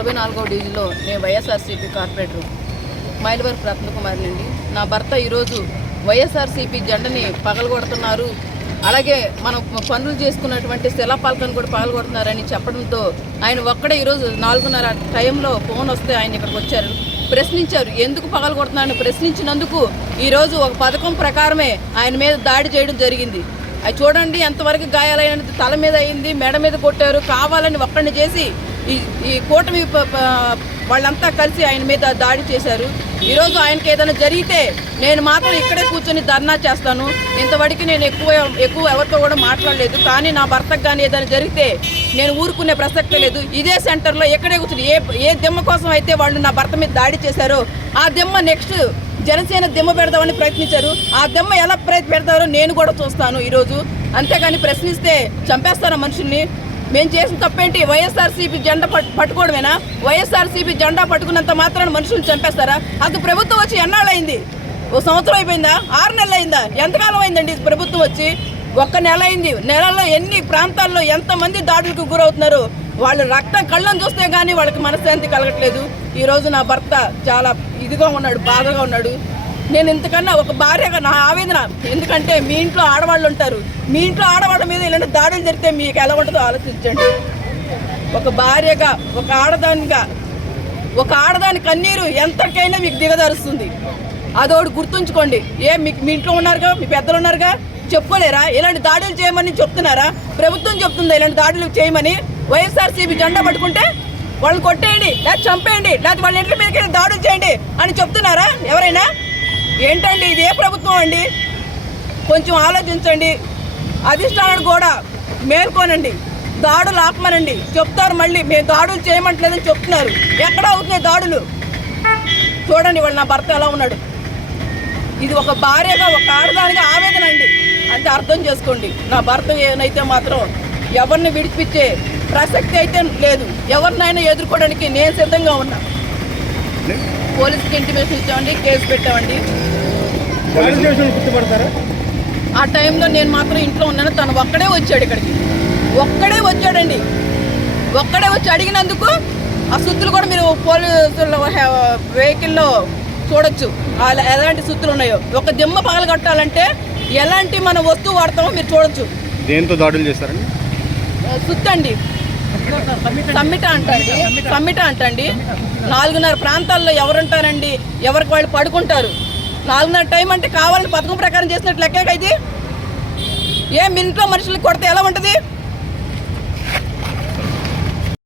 44వ డివిజన్లో నేను వైఎస్ఆర్సీపీ కార్పొరేటర్ మైలవరపు రత్నకుమారి అండి. నా భర్త ఈరోజు వైఎస్ఆర్సీపీ జెండాని పగలగొడుతున్నారు, అలాగే మనం పనులు చేసుకున్నటువంటి శిలాపాలకను కూడా పగలగొడుతున్నారని చెప్పడంతో ఆయన ఒక్కడే ఈరోజు 4:30 టైంలో ఫోన్ వస్తే ఆయన ఇక్కడికి వచ్చారు, ప్రశ్నించారు. ఎందుకు పగలగొడుతున్నారని ప్రశ్నించినందుకు ఈరోజు ఒక పథకం ప్రకారమే ఆయన మీద దాడి చేయడం జరిగింది. అది చూడండి ఎంతవరకు గాయాలైన, తల మీద అయింది, మెడ మీద కొట్టారు, కావాలని ఒక్కడిని చేసి ఈ కూటమి వాళ్ళంతా కలిసి ఆయన మీద దాడి చేశారు. ఈరోజు ఆయనకి ఏదైనా జరిగితే నేను మాత్రం ఇక్కడే కూర్చొని ధర్నా చేస్తాను. ఇంతవరకు నేను ఎక్కువ ఎవరితో కూడా మాట్లాడలేదు. కానీ నా భర్తకు కానీ ఏదైనా జరిగితే నేను ఊరుకునే ప్రసక్తే లేదు. ఇదే సెంటర్లో ఎక్కడే కూర్చొని ఏ దిమ్మ కోసం అయితే వాళ్ళు నా భర్త మీద దాడి చేశారో ఆ దిమ్మ నెక్స్ట్ జనసేన దిమ్మ పెడదామని ప్రయత్నించారు. ఆ దిమ్మ ఎలా పెడతారో నేను కూడా చూస్తాను ఈరోజు. అంతేగాని ప్రశ్నిస్తే చంపేస్తాను మనుషుల్ని. మేము చేసిన తప్పేంటి? వైఎస్ఆర్సీపీ జెండా పట్టుకోవడమేనా? వైఎస్ఆర్సీపీ జెండా పట్టుకున్నంత మాత్రాన మనుషులు చంపేస్తారా? అది ప్రభుత్వం వచ్చి ఎన్నాళ్ళు అయింది? 1 సంవత్సరం అయిపోయిందా? 6 నెలలు అయిందా? ఎంతకాలం అయిందండి ప్రభుత్వం వచ్చి? 1 నెల అయింది. నెలలో ఎన్ని ప్రాంతాల్లో ఎంతమంది దాడులకు గురవుతున్నారు? వాళ్ళు రక్తం కళ్ళను చూస్తే కానీ వాళ్ళకి మనశ్శాంతి కలగట్లేదు. ఈరోజు నా భర్త చాలా ఇదిగా ఉన్నాడు, బాధగా ఉన్నాడు. నేను ఇంతకన్నా ఒక భార్యగా నా ఆవేదన. ఎందుకంటే మీ ఇంట్లో ఆడవాళ్ళు ఉంటారు, మీ ఇంట్లో ఆడవాళ్ళ మీద ఇలాంటి దాడులు జరిగితే మీకు ఎలా ఉంటుందో ఆలోచించండి. ఒక భార్యగా, ఒక ఆడదానిగా, ఒక ఆడదాని కన్నీరు ఎంతకైనా మీకు దిగదారుస్తుంది. అదోడు గుర్తుంచుకోండి. మీ ఇంట్లో ఉన్నారుగా, మీ పెద్దలు ఉన్నారుగా, చెప్పుకోలేరా? ఇలాంటి దాడులు చేయమని చెప్తున్నారా? ప్రభుత్వం చెప్తుందా ఇలాంటి దాడులు చేయమని? వైఎస్ఆర్సీపీ జెండా పట్టుకుంటే వాళ్ళని కొట్టేయండి, లేదా చంపేయండి, లేదా వాళ్ళ ఇంటి మీదకి దాడులు చేయండి అని చెప్తున్నారా ఎవరైనా? ఏంటండి ఇది? ఏ ప్రభుత్వం అండి? కొంచెం ఆలోచించండి. అధిష్టానాలు కూడా మేల్కోనండి, దాడులు ఆపమనండి. చెప్తారు మళ్ళీ మేము దాడులు చేయమంటలేదని చెప్తున్నారు. ఎక్కడ అవుతున్నాయి దాడులు? చూడండి వాళ్ళు నా భర్త ఎలా ఉన్నాడు. ఇది ఒక భార్యగా, ఒక ఆడదానిగా ఆవేదన అండి. అంటే అర్థం చేసుకోండి. నా భర్త ఏనైతే మాత్రం ఎవరిని విడిపించే ప్రసక్తి అయితే లేదు. ఎవరినైనా ఎదుర్కోవడానికి నేను సిద్ధంగా ఉన్నా. పోలీసుకి ఇంటిమేషన్ ఇచ్చామండి, కేసు పెట్టామండి. ఆ టైంలో నేను మాత్రం ఇంట్లో ఉన్నాను. తను ఒక్కడే వచ్చాడు, ఇక్కడికి ఒక్కడే వచ్చాడండి. ఒక్కడే వచ్చి అడిగినందుకు ఆ సుత్తులు కూడా మీరు పోలీసుల వెహికల్లో చూడొచ్చు ఎలాంటి సుత్తులు ఉన్నాయో. ఒక దిమ్మ పగలగొట్టాలంటే ఎలాంటి మన వస్తువు వాడతామో మీరు చూడొచ్చు. దేంతో దాడులు చేస్తారండి? సుత్తండి, సమ్మిట అంటండి. 4:30 ప్రాంతాల్లో ఎవరుంటారండి? ఎవరికి వాళ్ళు పడుకుంటారు. 4:30 టైం అంటే కావాలని పథకం ప్రకారం చేసినట్టు లెక్క. ఇది మీ ఇంట్లో మనుషులకు కొడితే ఎలా ఉంటుంది?